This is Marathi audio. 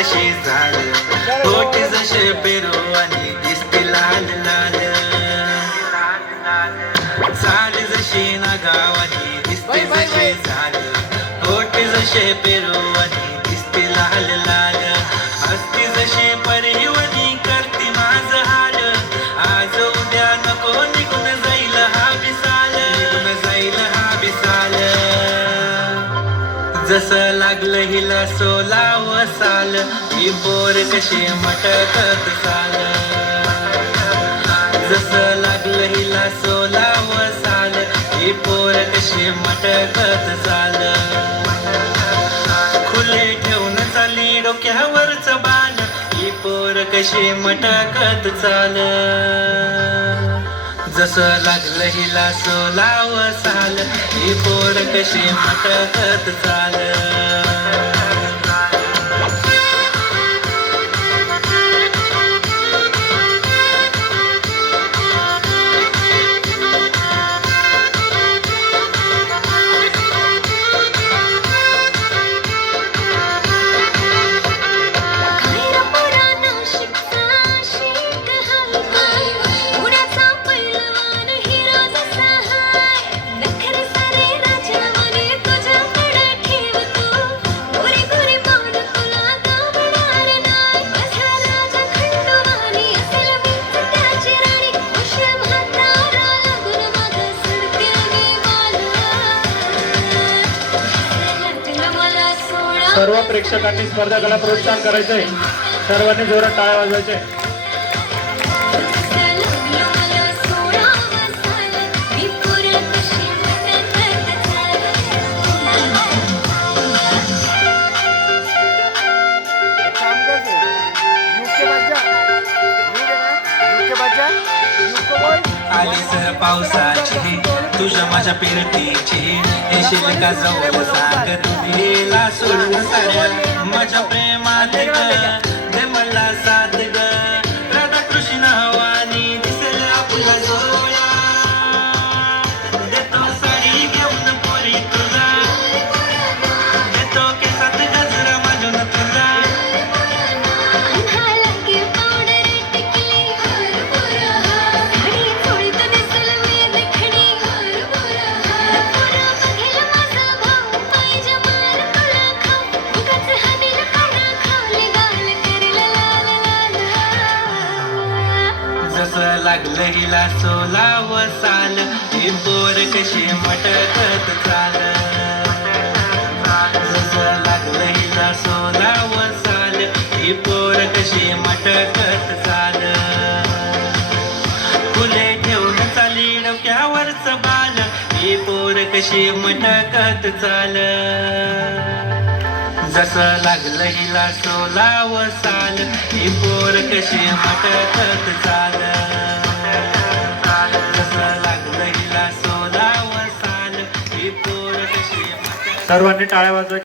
जशी झाल, होठ जसे पेरू आणि दिसते लाल लाल, चाल जशी नागावानी दिसते जशी झाल, होठ जसे पेरू आणि दिसते लाल लाल, हसती जशी परिवनी करते माझ हाल, आज उद्या नको निघून जाईल हा विसाल, निघून जाईल हा विसाल, जसं लागलं हिला 16 साल, ही पोर कशी मटकत चाल, जसं लागलं हिला 16 साल, ही पोर कशी मटकत चाल, खुले ठेवून चाली डोक्यावरच बाल, ही पोर कशी मटकत चाल, जसं लागलं हिला 16 साल, ही पोर कशी मटकत चाल. सर्व प्रेक्षकांनी स्पर्धकाला प्रोत्साहन करायचंय, सर्वांनी जोरात टाळ्या वाजवायचे. आली सर पावसाची तुझ्या माझ्या पेरटीची, येशील का जवळ सांग तुझीला सोडून साड्या, माझ्या प्रेमात दे मला साथ ग, राधा कृष्ण हवानी दिसेल आपला जोळा, देतो साडी घेऊन पोरी तुला, देतो केसात गजरा माझून तुला, जसं लागलं हिला 16 साल, ही पोर कशी मटकत चाल, जसं लागलं हिला 16 साल, ही पोर कशी मटकत चाल, फुले ठेवून चाली डोक्यावरच बाल, ही पोर कशी मटकत चाल, जसं लागलं हिला 16 साल, ही पोर कशी मटकत चाल, जसं लागलं हिला 16 साल, ही पोर कशी मटकत. सर्वांनी टाळ्या वाजवायच्या.